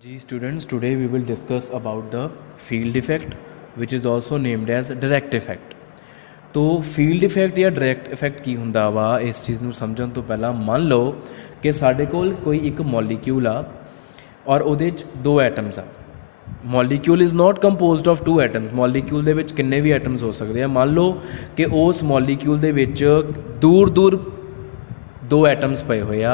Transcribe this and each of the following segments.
Ji students, today we will discuss about the field effect which is also named as direct effect। तो field effect या direct effect ਕੀ ਹੁੰਦਾ ਵਾ ਇਸ ਚੀਜ਼ ਨੂੰ ਸਮਝਣ ਤੋਂ ਪਹਿਲਾਂ ਮੰਨ ਲਓ ਕਿ ਸਾਡੇ ਕੋਲ ਕੋਈ ਇੱਕ ਮੋਲੀਕਿਊਲ ਆ ਔਰ ਉਹਦੇ 'ਚ ਦੋ ਐਟਮਸ ਆ। Molecule is not composed of two atoms. Molecule ਦੇ ਵਿੱਚ ਕਿੰਨੇ ਵੀ ਐਟਮਸ ਹੋ ਸਕਦੇ ਆ। ਮੰਨ ਲਓ ਕਿ ਉਸ ਮੋਲੀਕਿਊਲ ਦੇ ਵਿੱਚ ਦੂਰ ਦੂਰ दो एटम्स पे हुए आ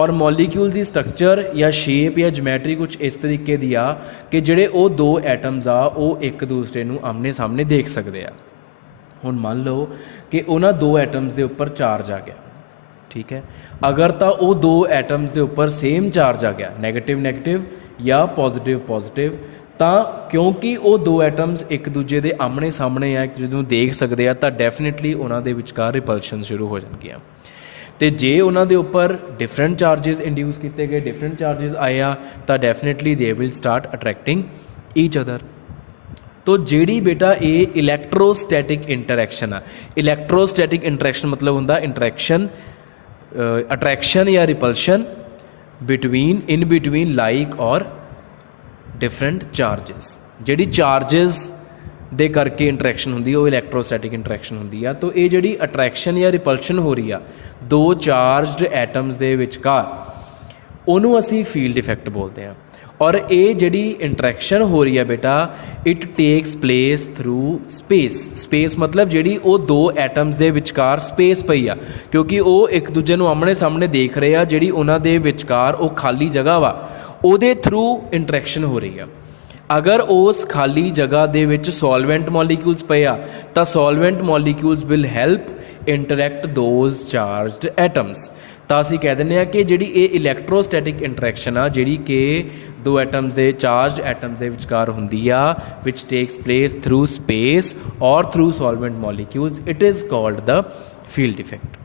और मॉलीक्यूल की स्ट्रक्चर या शेप या जमैट्री कुछ इस तरीके दी आ कि जिहड़े वो दो एटम्स आ वो एक दूसरे नूं आमने सामने देख सकते आ। हुण मान लो कि उन्हां दो एटम्स के उपर चार्ज आ गया, ठीक है। अगर तो वो दो एटम्स के उपर सेम चार्ज आ गया, नैगेटिव नैगेटिव या पॉजिटिव पॉजिटिव, तो क्योंकि वो दो एटम्स एक दूजे के आमने सामने आ, एक दूजे नूं देख सकते हैं, तो डेफिनेटली उन्हां दे विचकार रिपल्शन शुरू हो जाएगी। तो जे उन्होंने उपर डिफरेंट चार्जिज इंड्यूस किए गए, डिफरेंट चार्जिज आए आ, तो definitely they will start attracting each other. तो जी बेटा ये इलैक्ट्रोस्टैटिक इंटरैक्शन आ। इलैक्ट्रोस्टैटिक इंटरैक्शन मतलब होंदा इंटरैक्शन अट्रैक्शन या repulsion between in between like और डिफरेंट चार्जिज। जी चार्जिज दे करके इंटरैक्शन होंदी है वो इलैक्ट्रोस्टैटिक इंटरैक्शन होंदी है। तो ये जी अट्रैक्शन या रिपल्शन हो रही है दो चार्जड एटम्स दे विचकार उन्होंने असी फील्ड इफैक्ट बोलते हैं। और ये जी इंटरैक्शन हो रही है बेटा it takes place through space. Space मतलब जी वो दो एटम्स दे विचकार स्पेस पई आ, क्योंकि वो एक दूजे नूं आमने सामने देख रहे हैं। जी उन्हां दे विचकार वो खाली जगह वा उहदे थ्रू इंटरैक्शन हो रही है। अगर उस खाली जगह दे विच सॉल्वेंट मॉलीक्यूल्स पे आ तो solvent molecules will help interact those charged atoms. तो असीं कह दिंदे कि जी ये इलैक्ट्रोस्टैटिक इंटरैक्शन आ जी कि दो एटम्स दे चार्जड एटम्स दे विचकार हुंदी आ which takes place through space और through solvent molecules, it is called the field effect.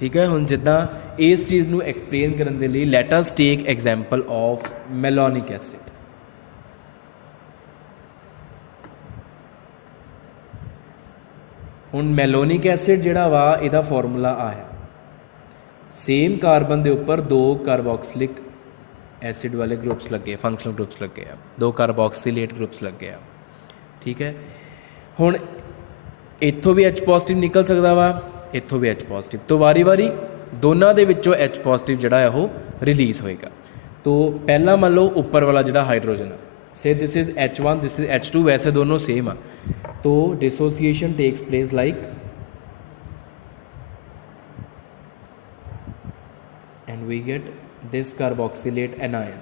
ठीक है। हुण जिद्दां इस चीज़ नूं एक्सप्लेन करन दे लई let us take example of malonic acid. हुण मैलोनिक एसिड जिहड़ा वा इहदा फॉर्मूला आ है, सेम कार्बन के उपर दो कार्बोक्सिलिक एसिड वाले ग्रुप्स लगे, फंक्शनल ग्रुप्स लगे आ, दो कार्बोक्सिलेट ग्रुप्स लगे आ, ठीक है। हुण इत्थों भी H पॉजिटिव निकल सकता वा, इत्थों भी H पॉजिटिव, तो वारी वारी दोनों के विचों H पॉजिटिव जिहड़ा है वो रिलीज़ होएगा। तो पहला मान लो उपर वाला जिहड़ा हाइड्रोजन है, से this is H1 this is H2, वैसे दोनों सेम आ। तो dissociation takes place like and we get this carboxylate anion.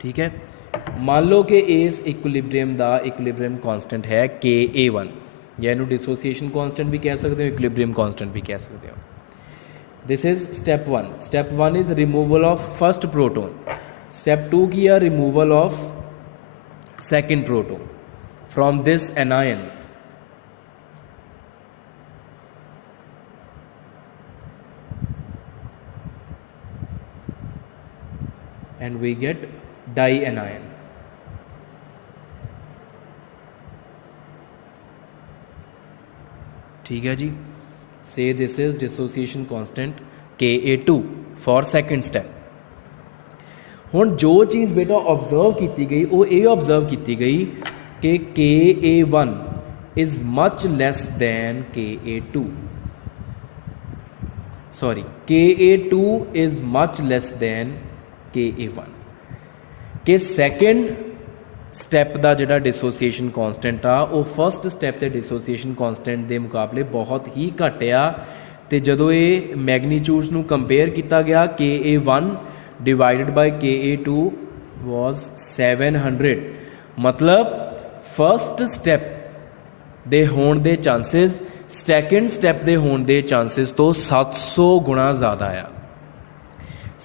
ठीक है। मान लो कि इस इक्विलिब्रियम का इक्विलिब्रियम कांस्टेंट है Ka1, या इनू डिसोसिएशन कांस्टेंट भी कह सकते हो, इक्विलिब्रियम कांस्टेंट भी कह सकते हो। This is step one. Step one is removal of first proton. Step two किया removal of second proton from this anion. And we get dianion. ठीक है जी। Say this is dissociation constant Ka2 for second step. हुण जो चीज़ बेटा observe की गई वो ये ऑब्जर्व की गई कि Ka1 is much less than Ka2, sorry Ka2 is much less than Ka1। कि सैकेंड स्टैप का जिहड़ा डिसोसिएशन कांस्टेंट आ वो फर्स्ट स्टैप के डिसोसिएशन कांस्टेंट के मुकाबले बहुत ही घट आ। तो जदों ये मैगनीट्यूड्स नूं कंपेयर किया गया Ka1 divided by Ka2 was 700। मतलब फर्स्ट स्टैप दे होण दे चांसिस सैकेंड स्टैप दे होण दे चांसिस तो 700 गुणा ज़्यादा आ।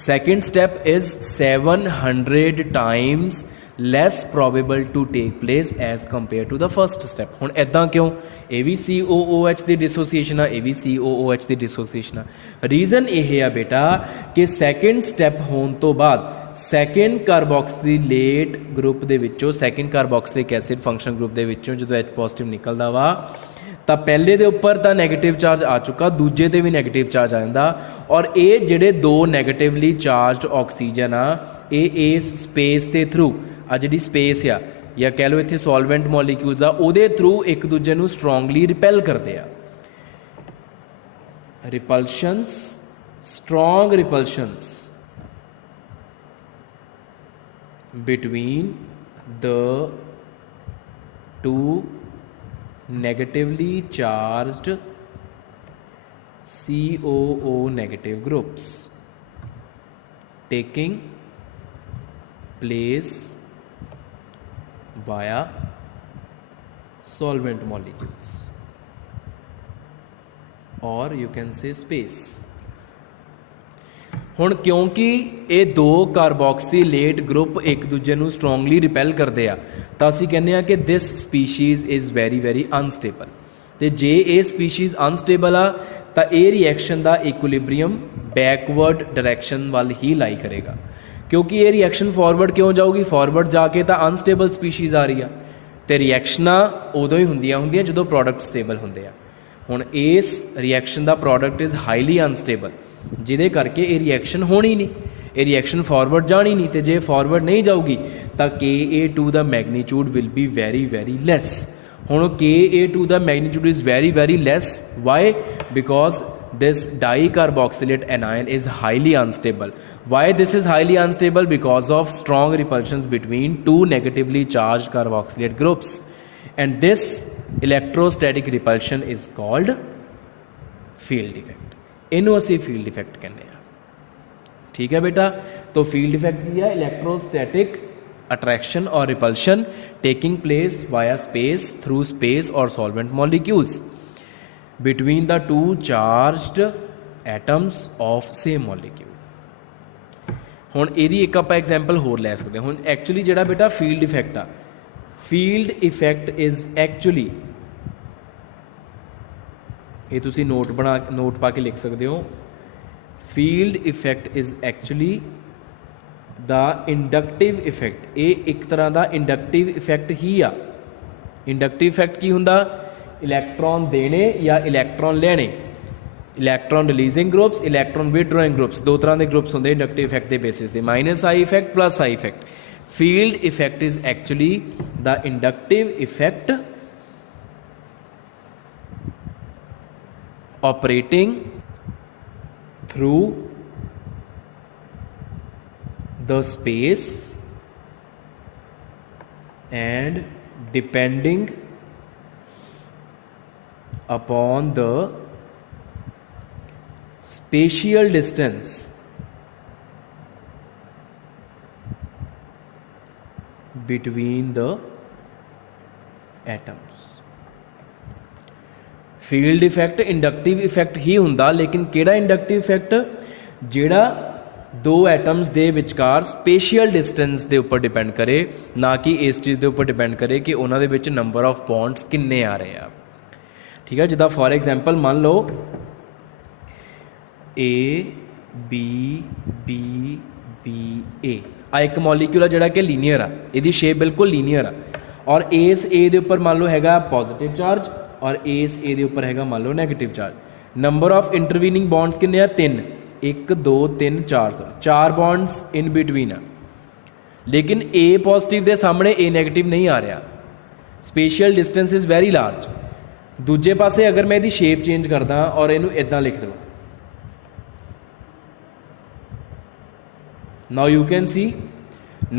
Second step is 700 times less probable to take place as compare to the first step. हुण इदां क्यों? ये भी COOH की डिसोसिएशन आ, ये भी COOH की डिसोसिएशन आ। रीजन यह है बेटा कि सैकेंड स्टैप होने तो बाद सैकेंड कार्बोक्सिलेट ग्रुप के विचों, second carboxylic acid function group के विचों जो H पॉजिटिव निकलता वा ਤਾਂ ਪਹਿਲੇ ਦੇ ਉੱਪਰ ਤਾਂ ਨੈਗੇਟਿਵ ਚਾਰਜ ਆ ਚੁੱਕਾ, ਦੂਜੇ ਤੇ ਵੀ ਨੈਗੇਟਿਵ ਚਾਰਜ ਆ ਜਾਂਦਾ। ਔਰ ਇਹ ਜਿਹੜੇ ਦੋ ਨੈਗੇਟਿਵਲੀ ਚਾਰਜਡ ਆਕਸੀਜਨ ਆ ਇਹ ਇਸ ਸਪੇਸ ਦੇ ਥਰੂ ਆ ਜਿਹੜੀ ਸਪੇਸ ਆ ਜਾਂ ਕਹਿ ਲਓ ਇੱਥੇ ਸੋਲਵੈਂਟ ਮੋਲੀਕਿਊਲਸ ਆ ਉਹਦੇ ਥਰੂ ਇੱਕ ਦੂਜੇ ਨੂੰ ਸਟਰੋਂਗਲੀ ਰਿਪੈਲ ਕਰਦੇ ਆ। ਰਿਪਲਸ਼ਨਸ, strong ਰਿਪਲਸ਼ਨਸ between the two negatively charged COO negative groups taking place via solvent molecules, or you can say space। ਹੁਣ ਕਿਉਂਕਿ ਇਹ ਦੋ ਕਾਰਬੋਕਸੀਲੇਟ ਗਰੁੱਪ ਇੱਕ ਦੂਜੇ ਨੂੰ ਸਟਰੋਂਗਲੀ ਰਿਪੈਲ ਕਰਦੇ ਆ ਤਾਂ ਅਸੀਂ ਕਹਿੰਦੇ ਆ ਕਿ ਦਿਸ species is very very unstable. ਅਤੇ ਜੇ ਇਹ ਸਪੀਸ਼ੀਜ਼ ਅਨਸਟੇਬਲ ਆ ਤਾਂ ਇਹ ਰਿਐਕਸ਼ਨ ਦਾ ਇਕੁਲਿਬਰੀਅਮ ਬੈਕਵਰਡ ਡਾਇਰੈਕਸ਼ਨ ਵੱਲ ਹੀ ਲਾਈ ਕਰੇਗਾ। ਕਿਉਂਕਿ ਇਹ ਰਿਐਕਸ਼ਨ ਫਾਰਵਰਡ ਕਿਉਂ ਜਾਊਗੀ, ਫਾਰਵਰਡ ਜਾ ਕੇ ਤਾਂ ਅਨਸਟੇਬਲ ਸਪੀਸ਼ੀਜ਼ ਆ ਰਹੀ ਆ ਅਤੇ ਰਿਐਕਸ਼ਨਾਂ ਉਦੋਂ ਹੀ ਹੁੰਦੀਆਂ ਜਦੋਂ ਪ੍ਰੋਡਕਟ ਸਟੇਬਲ ਹੁੰਦੇ ਆ। ਹੁਣ ਇਸ reaction the product is highly unstable ਜਿਹਦੇ ਕਰਕੇ ਇਹ ਰਿਐਕਸ਼ਨ ਹੋਣੀ ਨਹੀਂ, ਇਹ ਰਿਐਕਸ਼ਨ ਫਾਰਵਰਡ ਜਾਣੀ ਨਹੀਂ। ਅਤੇ ਜੇ ਫਾਰਵਰਡ ਨਹੀਂ ਜਾਊਗੀ ਤਾਂ Ka2 ਦਾ magnitude will be very very less. ਹੁਣ Ka2 ਦਾ magnitude is very very less, why? Because this dicarboxylate anion is highly unstable. Why this is highly unstable? Because of strong repulsions between two negatively charged carboxylate groups, and this electrostatic repulsion is called field effect. इनू असी field effect कहने हैं। ठीक है बेटा, तो field effect क्या है? electrostatic attraction or repulsion taking place via space, through space or solvent molecules between the two charged atoms of same molecule। ਹੁਣ ਇਹਦੀ ਇੱਕ ਆਪਾਂ ਐਗਜ਼ਾਮਪਲ ਹੋਰ ਲੈ ਸਕਦੇ ਹਾਂ। ਹੁਣ ਐਕਚੁਅਲੀ ਜਿਹੜਾ ਬੇਟਾ ਫੀਲਡ ਇਫੈਕਟ ਆ, ਫੀਲਡ ਇਫੈਕਟ ਇਜ਼ ਐਕਚੁਅਲੀ, ਇਹ ਤੁਸੀਂ ਨੋਟ ਪਾ ਕੇ ਲਿਖ ਸਕਦੇ ਹੋ, ਫੀਲਡ ਇਫੈਕਟ ਇਜ਼ ਐਕਚੁਅਲੀ ਦਾ ਇੰਡਕਟਿਵ ਇਫੈਕਟ। ਇਹ ਇੱਕ ਤਰ੍ਹਾਂ ਦਾ ਇੰਡਕਟਿਵ ਇਫੈਕਟ ਹੀ ਆ। ਇੰਡਕਟਿਵ ਇਫੈਕਟ ਕੀ ਹੁੰਦਾ? ਇਲੈਕਟ੍ਰੋਨ ਦੇਣੇ ਜਾਂ ਇਲੈਕਟ੍ਰੋਨ ਲੈਣੇ, electron releasing groups, electron withdrawing groups, ਦੋ ਤਰ੍ਹਾਂ ਦੇ ਗਰੁੱਪਸ ਹੁੰਦੇ ਇੰਡਕਟਿਵ ਇਫੈਕਟ ਦੇ ਬੇਸਿਸ ਤੇ, minus I effect plus I effect. Field effect is actually ਦਾ inductive effect operating through the space and depending upon the spatial distance between the atoms। Field effect inductive effect ਹੀ ਹੁੰਦਾ, ਲੇਕਿਨ ਕਿਹੜਾ inductive effect? ਜਿਹੜਾ ਦੋ atoms ਦੇ ਵਿਚਕਾਰ ਸਪੇਸ਼ੀਅਲ distance ਦੇ ਉੱਪਰ ਡਿਪੈਂਡ ਕਰੇ, ਨਾ ਕਿ ਇਸ ਚੀਜ਼ ਦੇ ਉੱਪਰ ਡਿਪੈਂਡ ਕਰੇ ਕਿ ਉਹਨਾਂ ਦੇ ਵਿੱਚ ਨੰਬਰ ਆਫ ਬੌਂਡਸ ਕਿੰਨੇ ਆ ਰਹੇ ਆ। ਠੀਕ ਹੈ, ਜਿੱਦਾਂ ਫੋਰ ਐਗਜ਼ਾਮਪਲ ਮੰਨ ਲਓ A B B B A ਆ ਇੱਕ ਮੋਲੀਕਿਊਲ ਆ ਜਿਹੜਾ ਕਿ ਲੀਨੀਅਰ ਆ, ਇਹਦੀ ਸ਼ੇਪ ਬਿਲਕੁਲ ਲੀਨੀਅਰ ਆ, ਔਰ ਇਸ A ਦੇ ਉੱਪਰ ਮੰਨ ਲਓ ਹੈਗਾ ਪੋਜ਼ੀਟਿਵ ਚਾਰਜ ਔਰ ਇਸ A ਦੇ ਉੱਪਰ ਹੈਗਾ ਮੰਨ ਲਓ negative charge. Number of intervening bonds ਕਿੰਨੇ ਆ? 3, 1 2 3 4, 4 ਬੌਂਡਸ ਇਨ ਬਿਟਵੀਨ ਆ, ਲੇਕਿਨ A ਪੋਜ਼ੀਟਿਵ ਦੇ ਸਾਹਮਣੇ A ਨੈਗੇਟਿਵ ਨਹੀਂ ਆ ਰਿਹਾ, ਸਪੇਸ਼ੀਅਲ ਡਿਸਟੈਂਸ ਇਜ਼ ਵੈਰੀ ਲਾਰਜ। ਦੂਜੇ ਪਾਸੇ ਅਗਰ ਮੈਂ ਇਹਦੀ ਸ਼ੇਪ ਚੇਂਜ ਕਰਦਾ ਔਰ ਇਹਨੂੰ ਇੱਦਾਂ ਲਿਖ ਦੇਵਾਂ, now you can see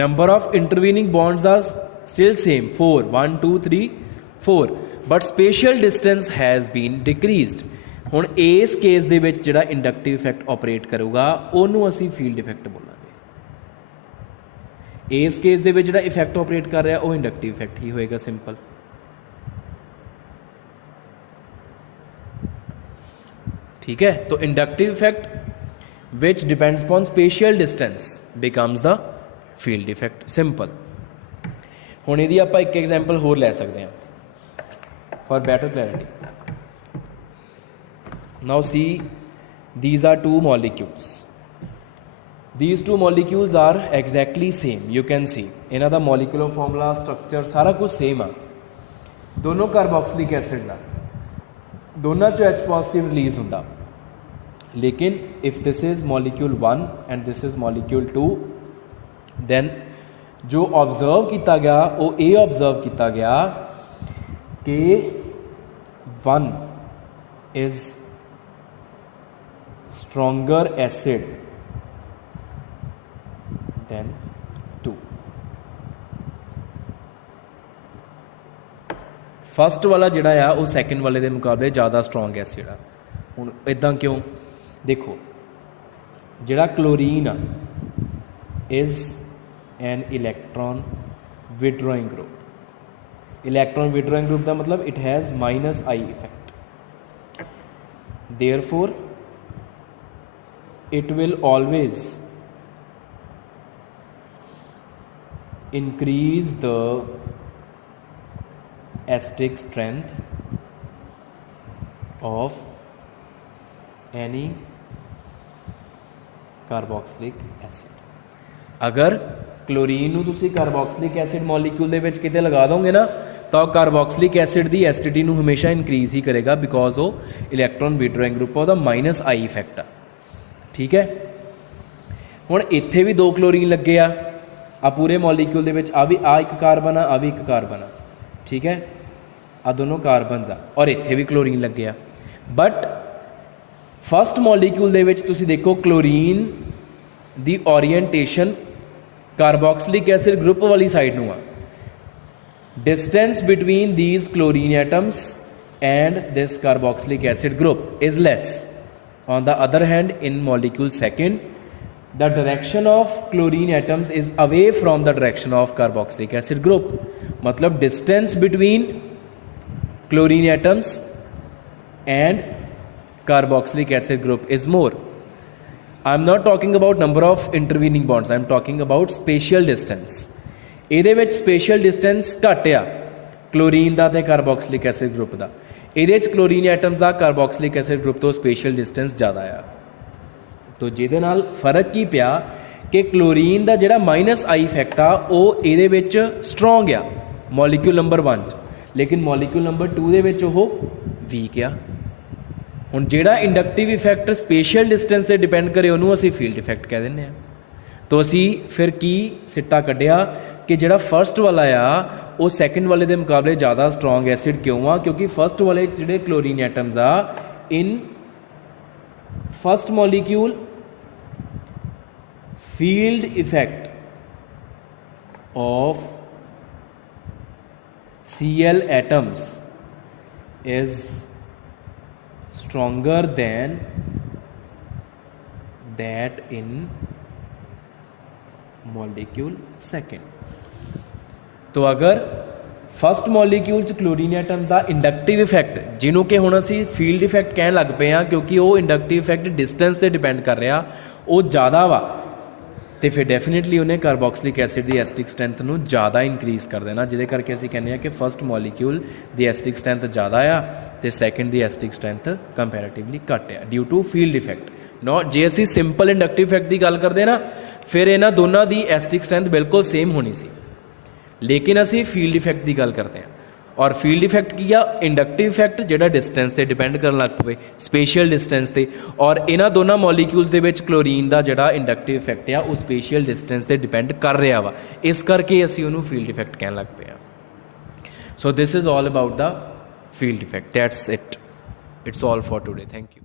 number of intervening bonds are still same, 4 1 2 3 4, but spatial distance has been decreased। ਹੁਣ ਇਸ ਕੇਸ ਦੇ ਵਿੱਚ ਜਿਹੜਾ ਇੰਡਕਟਿਵ ਇਫੈਕਟ ਆਪਰੇਟ ਕਰੂਗਾ ਉਹਨੂੰ ਅਸੀਂ ਫੀਲਡ ਇਫੈਕਟ ਬੋਲਾਂਗੇ। ਇਸ ਕੇਸ ਦੇ ਵਿੱਚ ਜਿਹੜਾ ਇਫੈਕਟ ਆਪਰੇਟ ਕਰ ਰਿਹਾ ਉਹ ਇੰਡਕਟਿਵ ਇਫੈਕਟ ਹੀ ਹੋਏਗਾ, ਸਿੰਪਲ। ठीक है, तो inductive effect which depends upon spatial distance becomes the field effect, simple। ਹੁਣ ਇਹਦੀ ਆਪਾਂ ਇੱਕ ਐਗਜ਼ਾਮਪਲ ਹੋਰ ਲੈ ਸਕਦੇ ਹਾਂ for better clarity। now see, these are two molecules, these two molecules are exactly same, you can see ਇਹਨਾਂ ਦਾ molecular formula, structure ਸਾਰਾ ਕੁਝ same ਆ, ਦੋਨੋਂ ਕਾਰਬੋਕਸਿਲਿਕ ਐਸਿਡ ਦਾ, दोनों चो H पॉजिटिव रिलीज़ होंदा, लेकिन if this is molecule 1 and this is molecule 2, then जो ऑब्जर्व किया गया वो ये ऑब्जर्व किया गया कि 1 is stronger acid than 2। First वाला जिहड़ा आ वो सैकेंड वाले के मुकाबले ज़्यादा स्ट्रोंग एसिड आ। हुण इदां क्यों? देखो जिहड़ा क्लोरीन आ is an electron withdrawing group. Electron withdrawing group का मतलब it has minus I effect, therefore it will always increase the acidic strength of any carboxylic acid। अगर क्लोरीन नूं तुसीं कार्बोक्सिलिक एसिड मॉलीक्यूल दे विच किते लगा दोगे ना तो कार्बोक्सिलिक एसिड की एसिडिटी नूं हमेशा इनक्रीज ही करेगा, बिकॉज वो इलैक्ट्रॉन विड्रॉइंग ग्रुप है, माइनस आई इफेक्ट आ। ठीक है, हुण इत्थे भी 2 क्लोरीन लगे आ पूरे मॉलीक्यूल दे विच, आ भी आ एक कार्बन आ भी एक कार्बन आ। ठीक है, आ दोनों कार्बनस आ और इत्थे भी क्लोरीन लगे आ। बट फस्ट मॉलीक्यूल दे विच तुसीं देखो क्लोरीन दी ओरीएंटेशन कार्बोक्सिलिक एसिड ग्रुप वाली साइड नूं आ। Distance between these chlorine atoms and this carboxylic acid group is less. On the other hand, in molecule second, the direction of chlorine atoms is away from the direction of carboxylic acid group। मतलब distance between chlorine atoms and carboxylic acid group is more। I am not talking about number of intervening bonds, I am talking about spatial distance। ਇਹਦੇ ਵਿੱਚ spatial distance ਘੱਟ ਆ chlorine ਦਾ ਤੇ carboxylic acid group ਦਾ। ਇਹਦੇ chlorine atoms का carboxylic acid group तो special distance ज़्यादा आ। तो जिहदे नाल फर्क की पिया कि क्लोरीन का जिहड़ा माइनस आई इफेक्ट आ वो ਇਹਦੇ ਵਿੱਚ स्ट्रोंग आ मॉलीक्यूल नंबर 1 च, लेकिन मॉलीक्यूल नंबर 2 ਦੇ ਵਿੱਚ ਉਹ वीक आ। हुण जिहड़ा इंडक्टिव इफेक्ट स्पेशल डिस्टेंस से डिपेंड करे उन्होंने असीं फील्ड इफेक्ट कह दिंदे आ। तो असीं फिर की सिट्टा कढ़िया कि जिहड़ा फर्स्ट वाला आ वो सैकेंड वाले के मुकाबले ज़्यादा स्ट्रोंग एसिड क्यों आ? क्योंकि फस्ट वाले जिहड़े क्लोरीन एटम्स आ in first molecule field effect of Cl atoms is stronger than that in molecule second। तो अगर फस्ट मॉलीक्यूल च क्लोरीन एटम्स का इंडक्टिव इफेक्ट जिन्हों कि हुण असीं फील्ड इफेक्ट कहन लग पे हाँ, क्योंकि वो इंडक्टिव इफेक्ट डिस्टेंस से डिपेंड कर रहा वो ज़्यादा वा, तो फिर डेफिनेटली उन्हें कार्बोक्सिलिक एसिड की एसिडिक स्ट्रेंथ नूं ज़्यादा इंक्रीज़ कर देना, जिहदे करके असीं कहने कि फस्ट मॉलीक्यूल की एसिडिक स्ट्रेंथ ज़्यादा आ तो सैकेंड की एसिडिक स्ट्रेंथ कंपैरेटिवली घट आ due to field effect. Not जे असीं सिंपल इंडक्टिव इफेक्ट की गल करते ना फिर इन्हां दोनों की एसिडिक स्ट्रेंथ बिल्कुल सेम होनी सी, लेकिन असी फील्ड इफेक्ट की गल करते हैं। और फील्ड इफेक्ट की आ इंडक्टिव इफेक्ट जिहड़ा डिस्टेंस से डिपेंड करन लग पे स्पेशल डिस्टेंस से, और इन्हां दोनों मॉलीक्यूल्स दे विच क्लोरीन का जिहड़ा इंडक्टिव इफेक्ट आ वो स्पेशल डिस्टेंस से डिपेंड कर रहा वा, इस करके असी उन्होंने फील्ड इफेक्ट कहन लग पे। So this is all about the field effect, that's it, it's all for today, thank you.